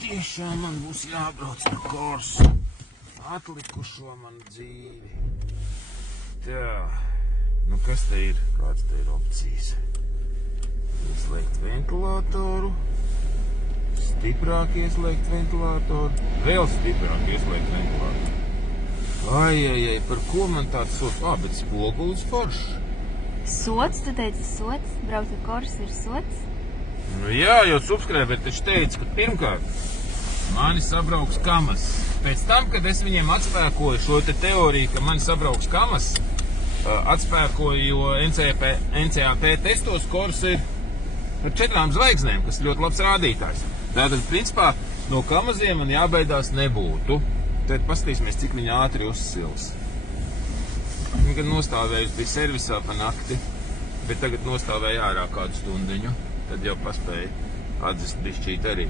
tiešām man būs jābrauc ar Corsu. Atlikušo manu dzīvi. Tā. Nu, kas te ir? Kāds te ir opcijas? Ieslēgt ventilatoru. Stiprāk ieslēgt ventilatoru. Vēl stiprāk ieslēgt ventilatoru. Ai, par ko man tāds sots? Bet spogulis foršs. Sots? Tu teici sots? Braukt ar Corsu ir sots? Nu jā, jo subscriberi taču teica, ka pirmkārt mani sabrauks kamas. Pēc tam, kad es viņiem atspēkoju šo te teoriju, ka mani sabrauks kamas, atspēkoju, jo NCAP testos Corsa ir ar 4 zvaigznēm, kas ļoti labs rādītājs. Tātad, principā, no kamaziem man jābaidās nebūtu. Tad paskatīsimies, cik viņi ātri uzsils. Kad nostāvējusi bija servisā pa nakti, bet tagad nostāvēja ārā kādu stundiņu, tad jau paspēja atzist bišķīt arī.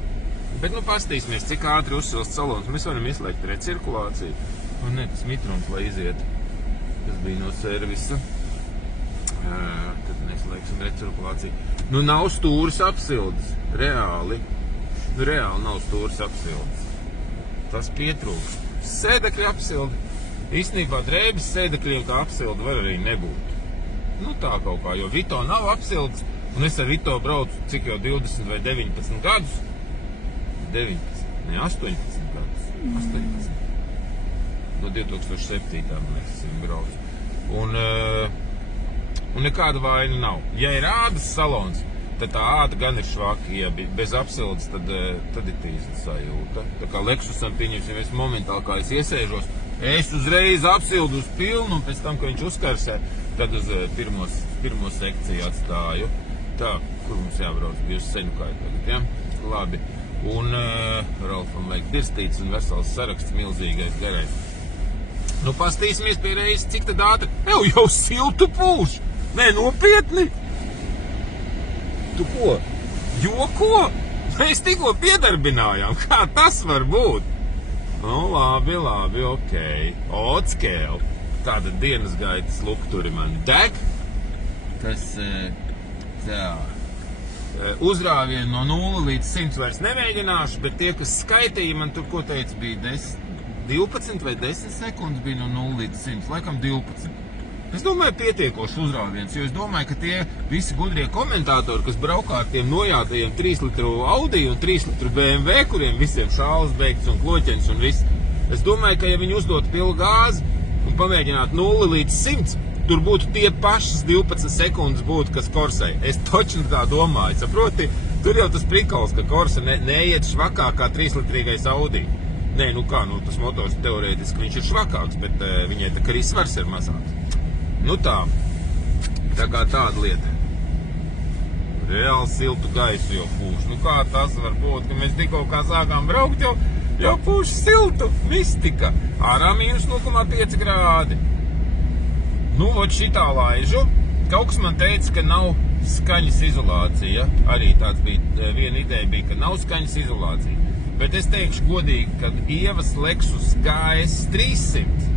Bet nu paskatīsimies, cik ātri uzsilst salons. Mēs varam ieslēgt recirkulāciju. Un ne, tas mitrums, lai iziet. Tas bija no servisa. Tad neslēgsim recirkulāciju. Nu nav stūris apsildes. Reāli. Nu reāli nav stūris apsildes. Tas pietrūkst. Sēdekļi apsildi. Īstenībā drēbes sēdekļiem kā apsildi var arī nebūt. Nu tā kaut kā, jo Vito nav apsildes. Un es ar Vito braucu cik jau 20 vai 19 gadus. 18 gadus. 18. No 2007. man liekas, esmu braucu. Un nekāda vaina nav. Ja ir ādas salons, tad tā āda gan ir švaka. Ja bez apsildes, tad ir tīsla sajūta. Tā kā Lexusam pieņemsim, es momentāli, kā es iesēžos, es uzreiz apsildu uz pilnu, un pēc tam, kad viņš uzkarsē, tad uz pirmo sekciju atstāju. Tā, kur mums jābrauc, bija uz Seņukāju tagad, ja? Labi. Un Ralfam vajag dirstīts un vesels saraksts milzīgais, garais. Nu, pastīsimies pie reizes, cik tad ātri. Jau siltu pūš! Nē, nopietni! Tu ko? Joko? Mēs tikko piedarbinājām. Kā tas var būt? Nu, labi, okei. Otskēl. Tāda dienas gaitas lukturi man deg. Tas, tā. Uzrāvienu no 0 līdz 100 vairs nemēģināšu, bet tie, kas skaitīja, man tur, ko teica, bija 12 vai 10 sekundes bija no 0 līdz 100. Laikam 12. Es domāju, pietiekoši uzrāviens, jo es domāju, ka tie visi gudrie komentātori, kas braukā ar tiem nojātajiem 3 litru Audi un 3 litru BMW, kuriem visiem šāls beigts un kloķens un viss, es domāju, ka ja viņi uzdot pilu gāzi un pamēģinātu 0 līdz 100, tur būtu tie pašas 12 sekundes būtu, kas Corsai. Es točni tā domāju, saproti, tur jau tas prikals, ka Corsa neiet švakā kā 3-litrīgais Audi. Nē, nu kā, tas motors teorētiski viņš ir švakāks, bet viņai tā kā arī svars ir mazāks. Nu tā kā tāda lieta. Reāli siltu gaisu jau pūš. Nu kā tas var būt, ka mēs tikko kā sākām braukt, jau pūš siltu. Mistika. Ārā mīnus 0,5 grādi. Nu, ot šitā laižu. Kaut kas man teica, ka nav skaņas izolācija. Arī tāds bija, viena ideja bija, ka nav skaņas izolācija. Bet es teikšu godīgi, ka Ievas Lexus GS 300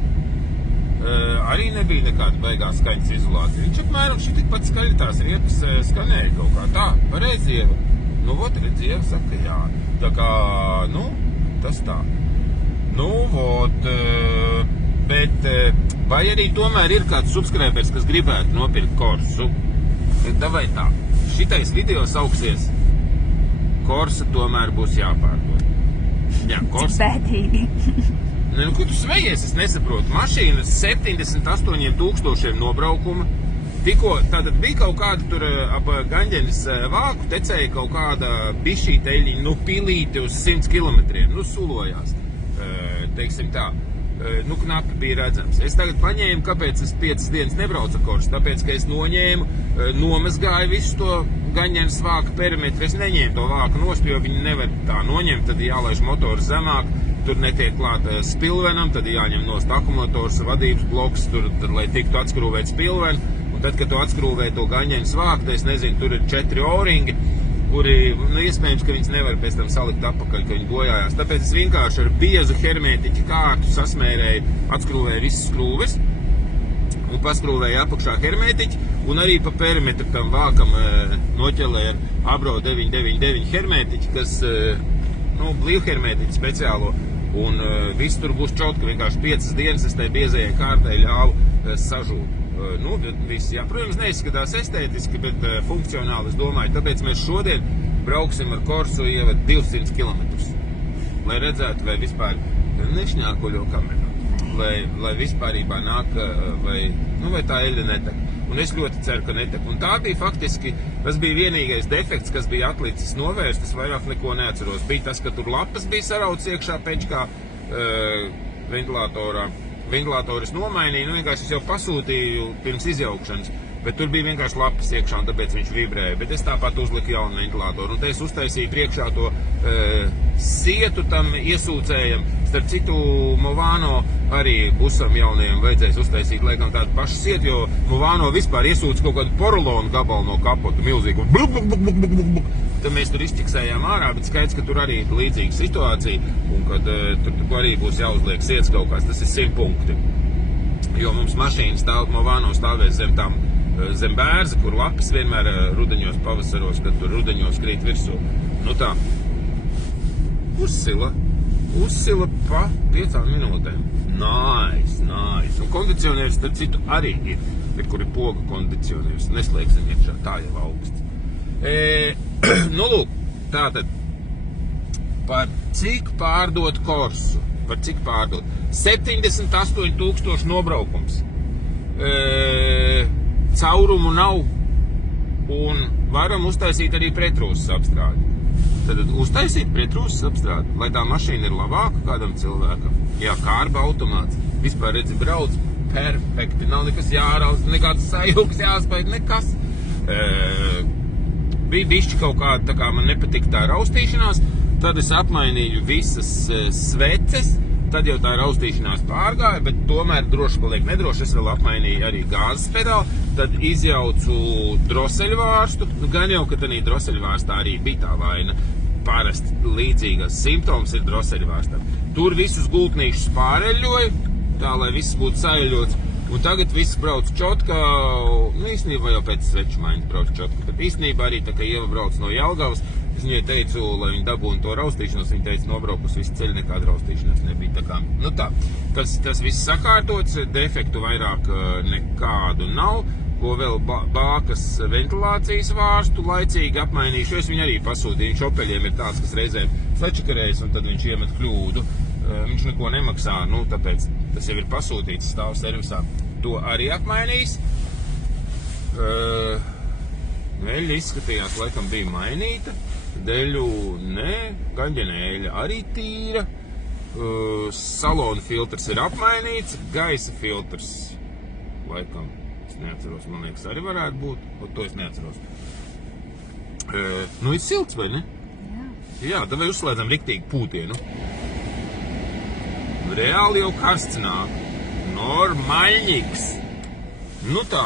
arī nebija nekāda baigā skaņas izolācija. Viņš apmēram šī tikpat skaļi tās riepas skanēja kaut kā tā. Pareizi Ieva? Nu, ot, redz, Ieva saka, jā. Tā kā, nu, tas tā. Nu, ot, bet vai arī tomēr ir kāds subscribers, kas gribētu nopirkt Corsu? Davai tā. Šitais video sauksies Corsa tomēr būs jāpārdod. Jā, Corsa. Cik bētīgi. Nu, ko tu smejies, es nesaprotu. Mašīnas 78 000 nobraukuma. Tikko, tātad bija kaut kāda tur ap Gaņģenes vāku, tecēja kaut kāda bišķīteļiņa, nu, pilīti uz 100 kilometriem, nu, sulojās, teiksim tā. Nu, knapi bija redzams. Es tagad paņēmu, kāpēc es 5 dienas nebraucu ar Corsu, tāpēc, ka es noņēmu, nomazgāju visu to Gaņģenes vāku perimetru, es neņēmu to vāku nost, jo viņi nevar tā noņemt, tad jālaiž motoru zemāk. Tur netiek klāt spilvenam, tad jāņem nost akumulators, vadības bloks, tur, lai tiktu atskrūvēt spilvenu. Un tad, kad tu atskrūvē to Gaņģenes vāku, es nezinu, tur ir 4 O-ringi, kuri, nu, iespējams, ka viņas nevar pēc tam salikt apakaļ, ka viņi bojājās. Tāpēc es vienkārši ar biezu hermētiķu kārtu sasmērēju, atskrūvēju visas skrūves un paskrūvēju apakšā hermētiķu, un arī pa perimetru tam vākam noķelēju ar Abro 999 hermētiķu, kas blīvhermētiķu speciālo, un viss tur būs čotka, vienkārši 5 dienas es tai biezajai kārtai ļāvu sažūt. Viss, jā, protams, neizskatās estētiski, bet funkcionāli, es domāju, tāpēc mēs šodien brauksim ar Corsu jau 200 kilometrus, lai redzētu, vai vispār nešņākoļo kamerā, lai vispārībā nāk, vai tā eļļa netek. Un es ļoti ceru, ka netek. Un tā bija faktiski, tas bija vienīgais defekts, kas bija atlicis novērst, es vairāk neko neatceros. Bija tas, ka tur lapas bija sarauts iekšā pečkā ventilatorā. Ventilatoru es nomainīju, vienkārši es jau pasūtīju pirms izjaukšanas, bet tur bija vienkārši lapas iekšā, un tāpēc viņš vibrēja. Bet es tāpat uzliku jaunu ventilatoru, un te es uztaisīju priekšā to sietu tam iesūcējam. Starp citu, Movano arī busam jaunajam vajadzēs uztaisīt, laikam tādu pašu sietu, jo Movano vispār iesūca kaut kādu porolonu gabalu no kapota, milzīgu. Tad mēs tur izķiksējām ārā, bet skaidrs, ka tur arī ir līdzīga situācija, un kad tur arī būs jāuzliek sietas kaut kāds, tas ir 100 punkti. Jo mums mašīna Movano stāvēs zem bērza, kur lapas vienmēr rudeņos, pavasaros, kad tur rudeņos krīt virsū. Tā, uzsila pa 5 minūtēm. Nice. Un kondicionieris, starp citu, arī ir, kur ir poga kondicionieris. Neslēgsim iekšā, tā jau augsts. Lūk, tātad, par cik pārdot Corsu? Par cik pārdot? 78,000 nobraukums. Caurumu nav, un varam uztaisīt arī pretrūsas apstrādi. Tad uztaisīt pretrūsas apstrādi, lai tā mašīna ir labāka kādam cilvēkam. Jā, kārba automāts. Vispār redzi, brauc perfekti. Nav nekas jārauc, nekāds sajūgs jāspēj, nekas. Bija bišķi kaut kāda, tā kā man nepatika tā raustīšanās, tad es apmainīju visas sveces, tad jau tā raustīšanās pārgāja, bet tomēr droši paliek nedroši, es vēl apmainīju arī gāzes pedāli, tad izjaucu droseļvārstu, gan jau, ka tanī droseļvārstā arī bija tā vaina, parasti līdzīgas simptoms ir droseļvārstam. Tur visus gultnīšus pāreļļoju, tā, lai viss būtu saeļļots. Un tagad viss brauc čotka, īstenībā jau pēc sveču maiņas brauc čotka, bet īstenībā arī tā, ka Ieva brauc no Jelgavas, es viņai teicu, lai viņi dabūna to raustīšanos, viņa teica, nobraukus visu ceļu, nekāda raustīšanās nebija. Tā kā, tas viss sakārtots, defektu vairāk nekādu nav, ko vēl bākas ventilācijas vārstu laicīgi apmainīšu, es viņu arī pasūtīju, viņš opeļiem ir tāds, kas reizēm slečakarējas, un tad viņš iemet kļūdu. Viņš neko nemaksā, tāpēc tas jau ir pasūtīts, stāv servisā. To arī apmainīs. Eļļa izskatījās, laikam bija mainīta. Deļu nē, gaņģenēļa arī tīra. Salona filtrs ir apmainīts. Gaisa filtrs, laikam, es neatceros, man liekas, arī varētu būt. To es neatceros. Ir silts, vai ne? Jā, tad vai uzslēdzam riktīgi pūtienu. Reāli jau karsts nāk. Normalņiks. Tā.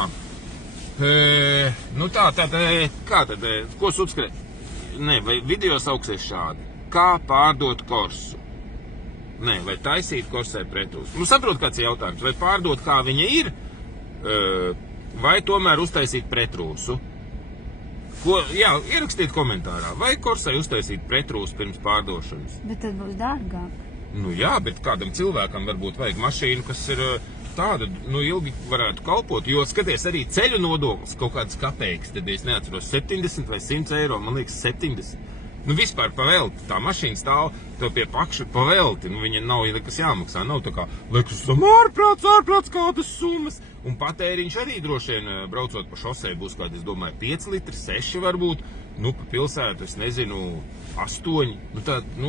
Kā tad? Ko subskrēt? Vai video sauksies šādi? Kā pārdot Corsu? Vai taisīt Corsai pretrūsu? Saprot, kāds ir jautājums. Vai pārdot, kā viņa ir, vai tomēr uztaisīt pretrūsu? Ierakstiet komentārā. Vai Corsai uztaisīt pretrūsu pirms pārdošanas? Bet tad būs dārgāk. Jā, bet kādam cilvēkam varbūt vajag mašīnu, kas ir tāda, ilgi varētu kalpot, jo, skaties, arī ceļu nodoklis kaut kāds kapeiks, tad es neatceros 70 vai 100 eiro, man liekas 70. Vispār pavelti, tā mašīna stāv tev pie pakša pavelti, viņa nav nekas jāmaksā, nav tā kā, liekas, ārprāts kādas summas, un patēriņš arī droši vien, braucot pa šosei, būs kādi, es domāju, 5 litri, 6 varbūt, pa pilsētu, es nezinu, 8,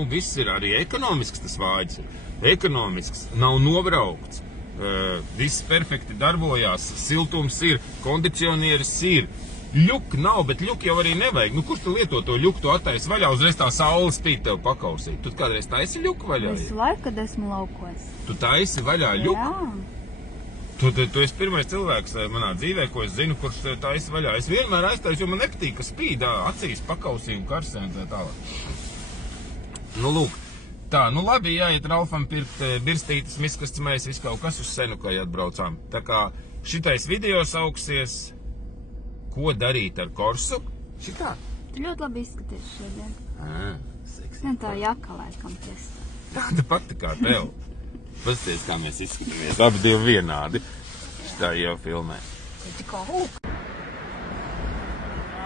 viss ir arī ekonomisks tas vāģis ir, ekonomisks, nav nobraukts, viss perfekti darbojās, siltums ir, kondicionieris ir, ļuka nav, bet ļuka jau arī nevajag, kurš tu lieto to ļuku, tu attaisi vaļā, uzreiz tā saule spīd tev pakausīt, tu kādreiz taisi ļuku vaļā? Visu laiku, kad esmu laukos. Tu taisi vaļā ļuku? Jā. Tu esi pirmais cilvēks manā dzīvē, ko es zinu, kurš taisa vaļā. Es vienmēr aiztaisu, jo man nepatīk, ka spīd acīs pakausīju karsēm tā tālāk. Lūk. Tā, labi, jāiet Ralfam pirkt birstītas, miskastas mēs, visu kaut kas uz Senukai atbraucām. Tā kā šitais video sauksies, ko darīt ar Corsu? Šitā. Tu ļoti labi izskaties šodien. Seksī. Ne tā jaka laikam tiesa. Tāda pati kā tev. Pasties, kā mēs izskatāmies. Abi divi vienādi. Tā jau filmē.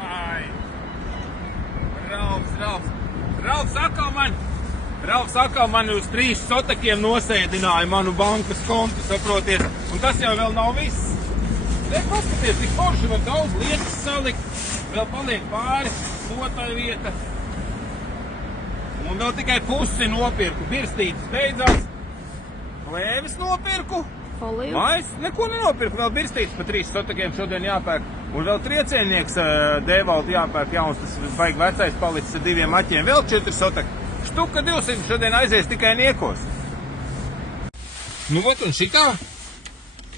Ai! Ralfs atkal man uz 3 sotakiem nosēdināja manu bankas kontu, saproties. Un tas jau vēl nav viss. Paskaties, tik forši var daudz lietas salikt. Vēl paliek pāri sotai vieta. Un vēl tikai pusi nopirku. Birstītes beidzās. Klēvis nopirku. Foliju. Mājas neko nenopirku. Vēl birstītes pa 3 sotakiem šodien jāpērk. Un vēl trieciennieks Dēvaldi jāpērk jauns. Tas baigi vecais palicis ar 2 aķiem. Vēl 4 sotaki. Štuka 200 šodien aizies tikai niekos. Nu, ot, un šitā,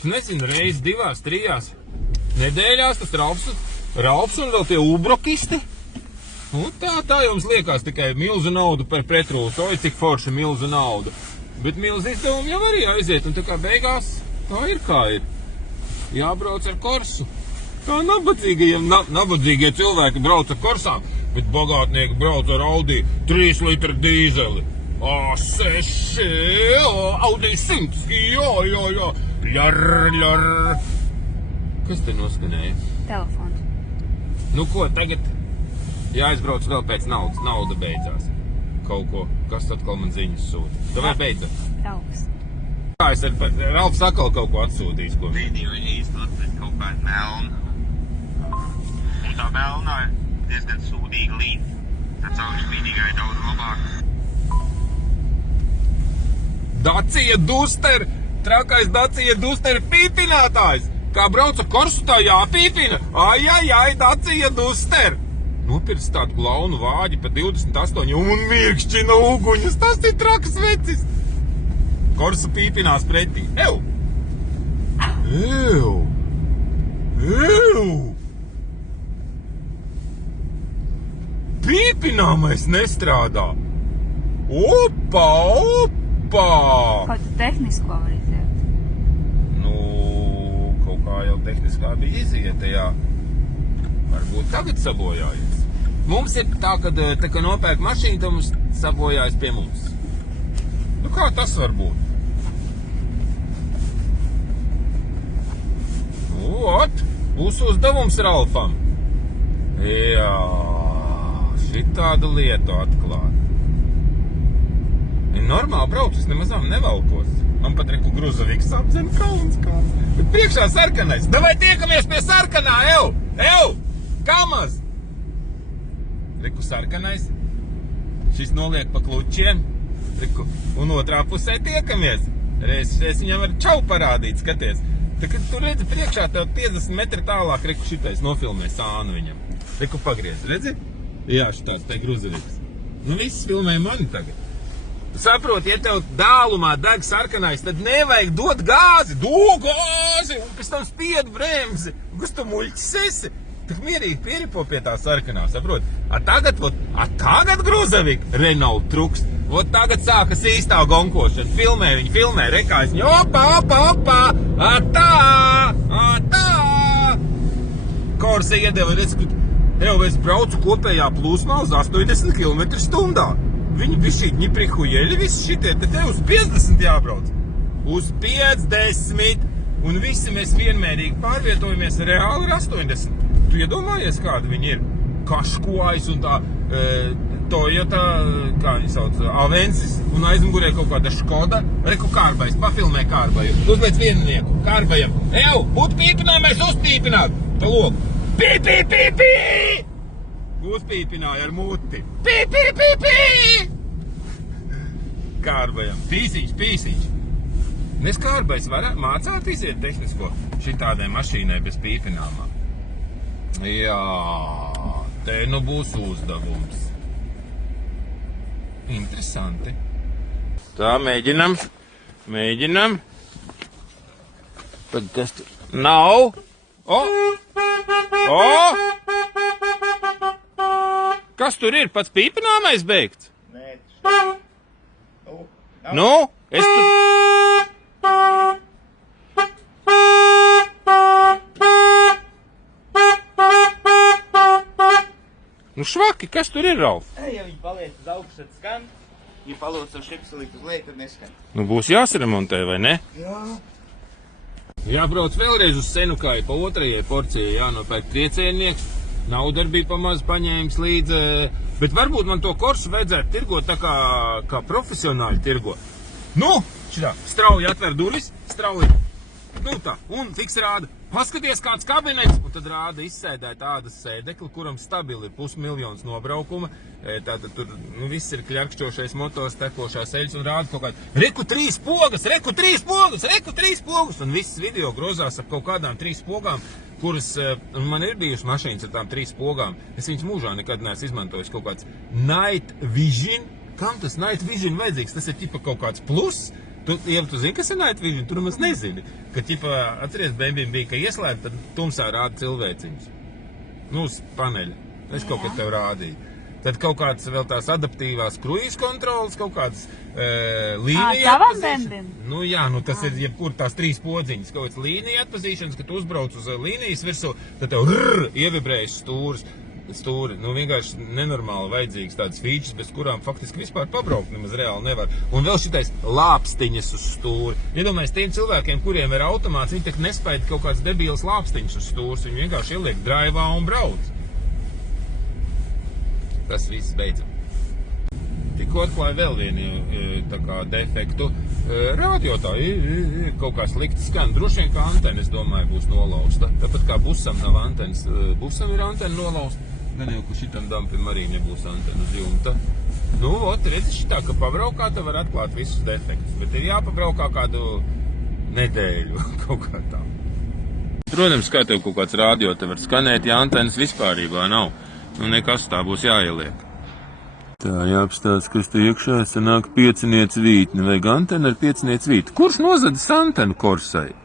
nezinu, reiz 2, 3 nedēļās tas Ralfs un vēl tie ubrokisti. Nu, tā jums liekas tikai milzu naudu par pretrūs. Oi, cik forši milzu naudu. Bet milzu izdevumi jau arī aiziet. Un tā kā beigās, tā ir kā ir. Jābrauc ar korsu. Kā nabadzīgie cilvēki brauc ar korsām, bet bagātnieki brauc ar Audi 3 litru dīzeli. A6, Audi 100, jā. Ļar. Kas te noskanēja? Telefons. Nu ko, tagad jāizbrauc vēl pēc naudas. Nauda beidzās. Kaut ko. Kas atkal man ziņas sūta? Tu vai beidzas? Ralfs. Kā es Ralfs atkal kaut ko atsūtīs, ko? Video īstenot kaut kāda melna. Un tā melna ir diezgan sūdīga līnija. Tā caurspīdīgai daudz labāk. Dacia Duster! Trakais Dacia Duster pīpinātājs! Kā brauca korsu, tā jāpīpina! Ai, Dacia Duster! Nopirks tādu glaunu vāģi pa 28 un mirkšķina uguņus. Tas ir traks vecis! Korsu pīpinās pretī. Ew! Pīpināmais nestrādā! Opa! Kaut tu tehnisko var iziet. Nu, kaut kā jau tehniskā bija izieta, jā. Varbūt tagad sabojājies. Mums ir tā, kad nopērk mašīnu, tad mums sabojājas pie mums. Nu, kā tas var būt? Ot, būs uzdevums Ralfam. Jā, šitādu lietu atklāt. Normāli brauc, es nemazām nevalkos. Man pat reku Gruzoviks apzina kauns kāds. Bet priekšā sarkanais. Davai tiekamies pie sarkanā, ev! Kamas! Reku sarkanais. Šis noliek pa klučiem. Reku, un otrā pusē tiekamies. Reiz viņam var čau parādīt, skaties. Tā, kad tu redzi priekšā tev 50 metri tālāk, reku šitais nofilmē sānu viņam. Reku pagriez, redzi? Jā, šitāds te Gruzoviks. Nu, viss filmē mani tagad. Saproti, ja tev dālumā deg sarkanais, tad nevajag dot gāzi. Gāzi! Un pēc tam spied bremzi. Kas tu muļķis esi? Tak mierīgi pieripo pie tā sarkanā, saproti? Tagad Gruzavik, Renault truks. Tagad sākas īstā gonkošana. Viņi filmē, rekājas viņu. Opa! Atā! Korsa iedeva, redz, ka es braucu kopējā plūsmā uz 80 km/h. Viņi bišķīt ņiprihujeļi, visi šitie, te uz 50 jābrauc. Uz 50! Un visi mēs vienmērīgi pārvietojamies reāli ar 80. Tu iedomājies, kāda viņi ir? Kaškoais un tā Toyota, kā viņi sauc, Avensis. Un aizmugurē kaut kāda Škoda. Reku kārbais, pafilmē kārbaju. Uzliec viennieku, kārbajam. Būtu pīpināmais uzpīpināt! Tā lūk. Pī! Uzpīpināja ar muti. Pī! Kārbajam. Pīsiņš. Nes kārbais var mācāt iziet tehnisko šitādai mašīnai bez pīpināmā. Jā, te nu būs uzdevums. Interesanti. Tā, mēģinam. Tad kas tu... Nav. Kas tur ir? Pats pīpināmais beigts? Nē, Nu, es tu... Nu švaki, kas tur ir, Ralf? Ja viņi paliec uz augšu, tad skan. Ja paliec uz šipselīt uz leju, tad neskan. Nu būs jāsaremontē, vai ne? Jā. Jābrauc vēlreiz uz Senukāju pa otrajai porcijai, jānopērk trieciennieks. Naudu arī bija pamaz paņēmis līdzi, bet varbūt man to korsu vajadzētu tirgot tā kā profesionāļi tirgo. Nu, šitā, strauji atver durvis, strauji. Nu tā, un fiks rāda, paskaties kāds kabinets, un tad rāda izsēdēt ādas sēdekli, kuram stabili ir 500 000 nobraukuma. Tātad tur viss ir kļarkšķošais motors, tekošās eļas un rāda kaut kādu reku 3 pogas, reku 3 pogas, reku 3 pogas. Un viss video grozās ap kaut kādām 3 pogām, kuras, man ir bijušas mašīnas ar tām 3 pogām. Es viņas mūžā nekad neesmu izmantojis kaut kāds Night Vision. Kam tas Night Vision vajadzīgs? Tas ir tipa kaut kāds plus. Tu zini, kas ir Night Vision? Tu maz nezini. Ka, atceries, bēbīm bija, ka ieslēgt, tad tumsā rāda cilvēciņus. Nu, uz paneļa. Es kaut kad tev rādīju. Tad kaut kāds vēl tās adaptīvās kruīzes kontrolas, kaut kāds līnija atpazīšanas. Nu jā, tas ir jebkur tās 3 podziņas. Kaut kāds līnija atpazīšanas, kad tu uzbrauc uz līnijas virsū, tad tev ievibrējas stūri. Nu, vienkārši nenormāli vajadzīgs tādas features, bez kurām faktiski vispār pabraukt nemaz reāli nevar. Un vēl šitais lāpstiņas uz stūri. Iedomājies tiem cilvēkiem, kuriem ir automāts, viņi tak nespēja kaut kāds debīls lāpstiņas uz stūrs. Viņi vienkārši ieliek draivā un brauc. Tas viss beidzam. Tikko atklāja vēl vienu tā kā defektu. Rādio tā kaut kā slikti skan. Droši vien, ka antena, es domāju, būs nolausta. Tāpat kā busam nav antenas. Busam ir antena nolausta. Gan jau, ka šitam dampim arī nebūs antena uz jumta. Nu, redzi šitā, ka pabraukā te var atklāt visus defektus. Bet ir jāpabraukā kādu nedēļu kaut kā tā. Protams, kā tev kaut kāds rādio te var skanēt, ja antenas vispārībā nav. Nu, nekas tā būs jāieliek. Tā jāapstāsta, kas te iekšā sanāk pieciniec vītni vai antena ar pieciniec vītni. Kurš nozadis antenu korsai?